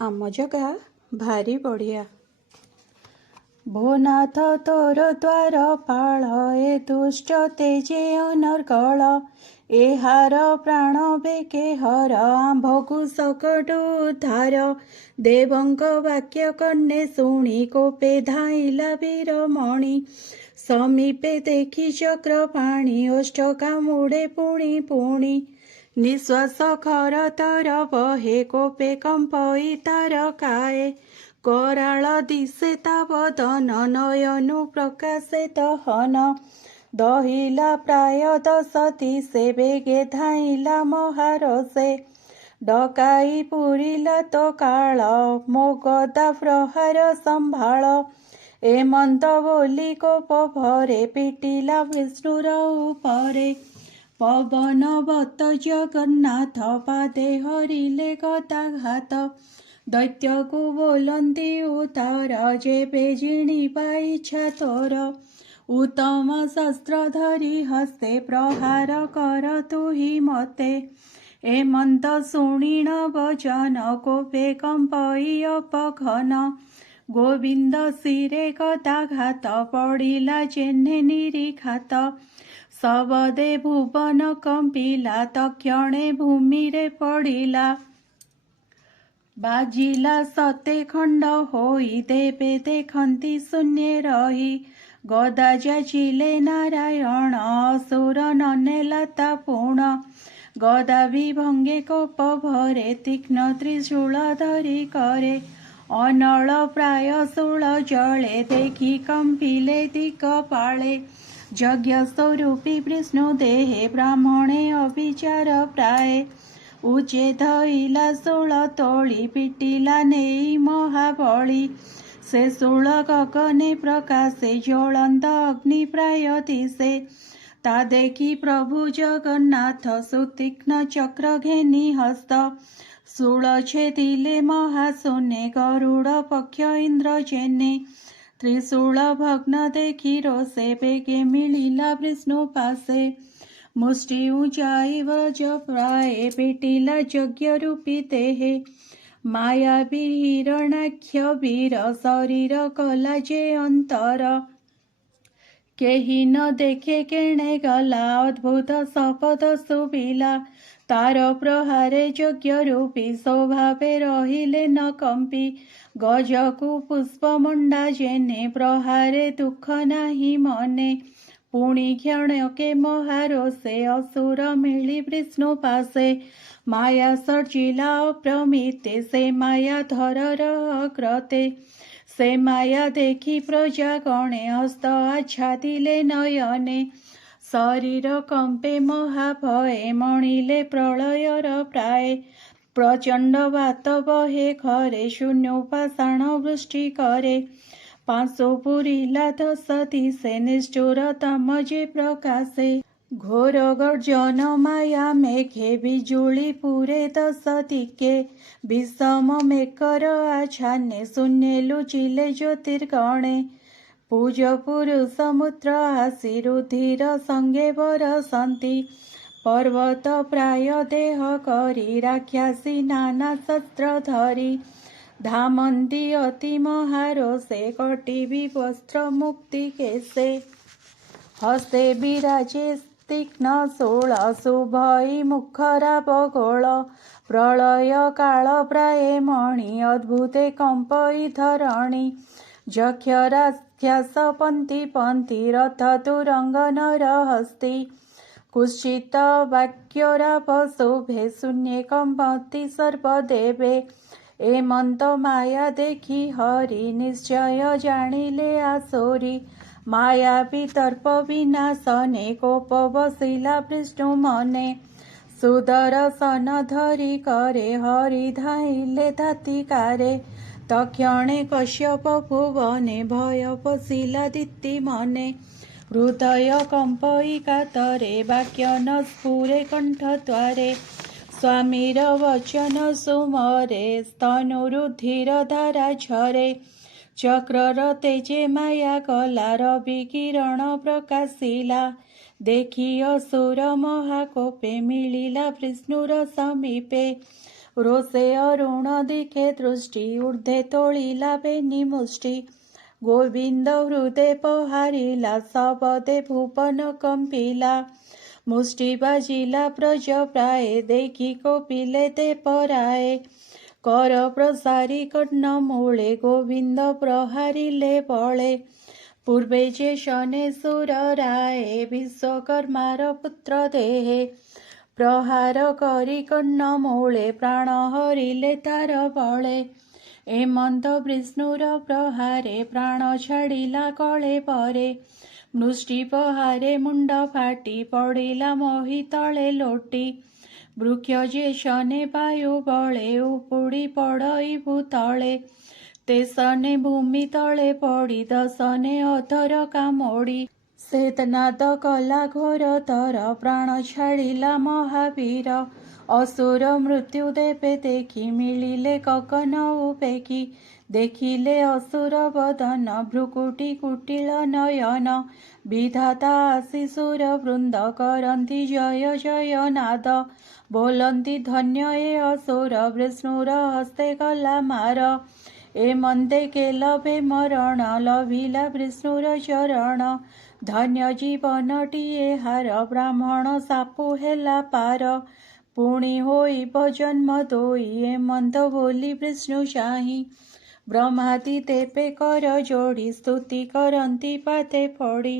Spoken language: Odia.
ଆମ ଜଗା ଭାରି ବଢ଼ିଆ। ଭୋନାଥ ତୋର ଦ୍ୱାର ପାଳ, ଏ ଦୁଷ୍ଟ ତେଜେ ଅନର୍ଗଳ। ଏହାର ପ୍ରାଣ ବେକେ ହର, ଆମ୍ଭକୁ ସକଟୁ ଉଦ୍ଧାର। ଦେବଙ୍କ ବାକ୍ୟ କର୍ଣ୍ଣେ ଶୁଣି, କୋପେ ଧାଇଲା ବୀରମଣି। ସମୀପେ ଦେଖି ଚକ୍ର ପାଣି, ଓଷ୍ଠ କାମୁଡ଼େ ପୁଣି ପୁଣି। ନିଶ୍ୱାସ ଖର ତର ବହେ, କୋପେ କମ୍ପଇ ତାର କାଏ। କରାଳ ଦିଶେ ତା ବଦନ, ନୟନୁ ପ୍ରକାଶେ ଦହନ। ଦହିଲା ପ୍ରାୟ 10 ଦିଶେ, ବେଗେ ଧାଇଲା ମହାରସେ। ଡକାଇ ପୁରିଲା ତ କାଳ, ମୋ ଗଦା ପ୍ରହାର ସମ୍ଭାଳ। ଏମନ୍ତ ବୋଲି କୋପ ଭରେ, ପିଟିଲା ବିଷ୍ଣୁର ଉପରେ। ପବନବତ ଜଗନ୍ନାଥ, ପାଦେ ହରିଲେ ଗଦାଘାତ। ଦୈତ୍ୟକୁ ବୋଲନ୍ତି ଉତ୍ତର, ଯେବେ ଜିଣିବା ଇଚ୍ଛା ତୋର। ଉତ୍ତମ ଶସ୍ତ୍ର ଧରି ହସ୍ତେ, ପ୍ରହାର କର ତୁହି ମତେ। ଏମନ୍ତ ଶୁଣିଣ ବଚନ, କୋପେ କମ୍ପଇ ଅପଘନ। ଗୋବିନ୍ଦ ଶିରେ ଗଦାଘାତ, ପଡ଼ିଲା ଚେହ୍ନେ ନିରୀଘାତ। ଶବଦେ ଭୁବନ କମ୍ପିଲା, ତକ୍ଷଣେ ଭୂମିରେ ପଡ଼ିଲା। ବାଜିଲା ସତେ ଖଣ୍ଡ ହୋଇ, ଦେବେ ଦେଖନ୍ତି ଶୂନ୍ୟେ ରହି। ଗଦା ଯାଚିଲେ ନାରାୟଣ, ଅସୁର ନନେଲା ତା ପୁଣ। ଗଦା ବିଭଙ୍ଗେ କୋପ ଭରେ, ତୀକ୍ଷ୍ଣ ତ୍ରିଶୂଳ ଧରି କରେ। ଅନଳ ପ୍ରାୟ ଶୂଳ ଜଳେ, ଦେଖି କମ୍ପିଲେ ଦିଗପାଳେ। ଯଜ୍ଞ ସ୍ୱରୂପୀ ବିଷ୍ଣୁ ଦେହେ, ବ୍ରାହ୍ମଣେ ଅବିଚାର ପ୍ରାଏ। ଉଚ୍ଛେଦଇଲା ଶୂଳ ତୋଳି, ପିଟିଲା ନେଇ ମହାବଳୀ। ସେ ଶୂଳ ଗଗନେ ପ୍ରକାଶେ, ଜ୍ୱଳନ୍ତ ଅଗ୍ନି ପ୍ରାୟ ଦିଶେ। ତା ଦେଖି ପ୍ରଭୁ ଜଗନ୍ନାଥ, ସୁତୀକ୍ଷ୍ଣ ଚକ୍ର ଘେନି ହସ୍ତ। ଶୂଳ ଛେଦିଲେ ମହାଶୂନ୍ୟେ, ଗରୁଡ଼ ପକ୍ଷ ଇନ୍ଦ୍ର ଚେନେ। ତ୍ରିଶୂଳ ଭଗ୍ନ ଦେଖି ରୋଷେ, ବେଗେ ମିଳିଲା ବିଷ୍ଣୁ ପାଶେ। ମୁଷ୍ଟି ଉଞ୍ଚାଇ ବ୍ରଜ ପ୍ରାଏ, ପିଟିଲା ଯଜ୍ଞ ରୂପୀ ଦେହେ। ମାୟାବୀ ହିରଣାକ୍ଷ ବୀର, ଶରୀର କଲା ଯେ ଅନ୍ତର। କେହି ନ ଦେଖେ କେଣେ ଗଲା, ଅଦ୍ଭୁତ ଶପଥ ଶୁଭିଲା। ତାର ପ୍ରହାରେ ଯଜ୍ଞ ରୂପୀ, ସ୍ୱଭାବେ ରହିଲେ ନ କମ୍ପି। ଗଜକୁ ପୁଷ୍ପମଣ୍ଡା ଯେନେ, ପ୍ରହାରେ ଦୁଃଖ ନାହିଁ ମନେ। ପୁଣି କ୍ଷଣକେ ମହାରୋଷେ, ଅସୁର ମିଳି ବିଷ୍ଣୁ ପାଶେ। ମାୟା ସର୍ଜିଲା ଅପ୍ରମିତେ, ସେ ମାୟା ଧରର ଅଗ୍ରତେ। ସେ ମାୟା ଦେଖି ପ୍ରଜାଗଣେ, ହସ୍ତ ଆଚ୍ଛାଦିଲେ ନୟନେ। ଶରୀର କମ୍ପେ ମହାଭୟେ, ମଣିଲେ ପ୍ରଳୟର ପ୍ରାଏ। ପ୍ରଚଣ୍ଡ ବାତ ବହେ ଘରେ, ଶୂନ୍ୟ ପାଷାଣ ବୃଷ୍ଟି କରେ। ପାଂଶୁ ପୁରିଲା 10 ଦିଶେ, ନିଷ୍ଠୁର ତମ ଯେ ପ୍ରକାଶେ। ଘୋର ଗର୍ଜନ ମାୟା ମେଘେ, ବିଜୁଳି ପୁରେ 10 ଦିକେ। ବିଷମ ମେଘର ଆଚ୍ଛାନ୍ନେ, ଶୂନ୍ୟେ ଲୁଚିଲେ ଜ୍ୟୋତିର୍ଗଣେ। ପୂଜ ପୁରୁଷ ମୂତ୍ର ଆସି, ରୁଧିର ସଙ୍ଗେ ବରସନ୍ତି। ପର୍ବତ ପ୍ରାୟ ଦେହ କରି, ରାକ୍ଷସୀ ନାନା ଶସ୍ତ୍ର ଧରି। ଧାମନ୍ତି ଅତି ମହାରୋଷେ, କଟିବି ବସ୍ତ୍ର ମୁକ୍ତି କେଶେ। ହସ୍ତେ ବିରାଜେ ତୀକ୍ଷ୍ଣ ଶୂଳ, ଶୁଭଇ ମୁଖରାବ ଗୋଳ। ପ୍ରଳୟ କାଳ ପ୍ରାଏ ମଣି, ଅଦ୍ଭୁତେ କମ୍ପଇ ଧରଣୀ। ଯକ୍ଷ ରାକ୍ଷସ ପନ୍ତି ପନ୍ତି, ରଥ ତୁରଙ୍ଗ ନର ହସ୍ତି। କୁତ୍ସିତ ବାକ୍ୟରାପ ଶୁଭେ, ଶୂନ୍ୟେ କମ୍ପନ୍ତି ସର୍ବଦେବେ। ଏମନ୍ତ ମାୟା ଦେଖି ହରି, ନିଶ୍ଚୟ ଜାଣିଲେ ଆସୋରି। ମାୟା ବିତର୍ପ ବିନାଶନେ, କୋପ ବସିଲା ବିଷ୍ଣୁ ମନେ। ସୁଦର୍ଶନ ଧରି କରେ, ହରି ଧାଇଲେ ଧାତିକାରେ। ତକ୍ଷଣେ କଶ୍ୟପ ଭୁବନେ, ଭୟ ପଶିଲା ଦିତି ମନେ। ହୃଦୟ କମ୍ପଇ କାତରେ, ବାକ୍ୟ ନ ସ୍ଫୁରେ କଣ୍ଠ ଦ୍ୱାରେ। ସ୍ୱାମୀର ବଚନ ସୁମରେ, ସ୍ତନୁ ରୁଧିର ଧାରା ଝରେ। ଚକ୍ରର ତେଜେ ମାୟା ଗଲା, ରବି କିରଣ ପ୍ରକାଶିଲା। ଦେଖି ଅସୁର ମହାକୋପେ, ମିଳିଲା ବିଷ୍ଣୁର ସମୀପେ। ରୋଷେ ଅରୁଣ ଦିଖେ ଦୃଷ୍ଟି ଊର୍ଦ୍ଧ୍ୱେ ତୋଳିଲା ବେନି ମୁଷ୍ଟି ଗୋବିନ୍ଦ ହୃଦେ ପହାରିଲା ଶବଦେ ଭୁବନ କମ୍ପିଲା ମୁଷ୍ଟି ବାଜିଲା ବ୍ରଜ ପ୍ରାଏ ଦେଖି କୋପିଲେ ଦେବରାଏ କର ପ୍ରସାରି କର୍ଣ୍ଣ ମୂଳେ ଗୋବିନ୍ଦ ପ୍ରହାରିଲେ ବଳେ ପୂର୍ବେ ଯେ ଶନେ ସୁର ରାଏ ବିଶ୍ୱକର୍ମାର ପୁତ୍ର ଦେହେ ପ୍ରହାର କରି କର୍ଣ୍ଣ ମୂଳେ ପ୍ରାଣ ହରିଲେ ତାର ବଳେ ଏମନ୍ତ ବିଷ୍ଣୁର ପ୍ରହାରେ ପ୍ରାଣ ଛାଡ଼ିଲା କଳେ ପରେ ମୃଷ୍ଟି ପ୍ରହାରେ ମୁଣ୍ଡ ଫାଟି ପଡ଼ିଲା ମହି ତଳେ ଲୋଟି ବୃକ୍ଷ ଯେ ଶନେ ବାୟୁ ବଳେ ଉପୁଡ଼ି ପଡ଼ଇ ଭୂତଳେ ତେସନେ ଭୂମି ତଳେ ପଡ଼ି ଦଶନେ ଅଧର କାମୋଡ଼ି ସେତନାଦ କଲା ଘୋର ତର ପ୍ରାଣ ଛାଡ଼ିଲା ମହାବୀର ଅସୁର ମୃତ୍ୟୁ ଦେବେ ଦେଖି ମିଳିଲେ ଗଗନ ଉପେକ୍ଷୀ ଦେଖିଲେ ଅସୁର ବଦନ ଭ୍ରୁକୁଟି କୁଟିଳ ନୟନ ବିଧାତା ଆସି ସୁର ବୃନ୍ଦ କରନ୍ତି ଜୟ ଜୟ ନାଦ ବୋଲନ୍ତି ଧନ୍ୟ ଏ ଅସୁର ବିଷ୍ଣୁର ହସ୍ତେ ଗଲା ମାର ଏ ମନ୍ଦେ କେଲବେ ମରଣ ଲଭିଲା ବିଷ୍ଣୁର ଚରଣ ଧନ୍ୟ ଜୀବନଟିଏ ହାର ବ୍ରାହ୍ମଣ ସାପୁ ହେଲା ପାର ପୁଣି ହୋଇବ ଜନ୍ମ ଦୁଇ ଏ ମନ୍ଦ ବୋଲି ବିଷ୍ଣୁ ଚାହିଁ ବ୍ରହ୍ମାଦି ଦେବେ କର ଯୋଡ଼ି ସ୍ତୁତି କରନ୍ତି ପାଦେ ପଡ଼ି।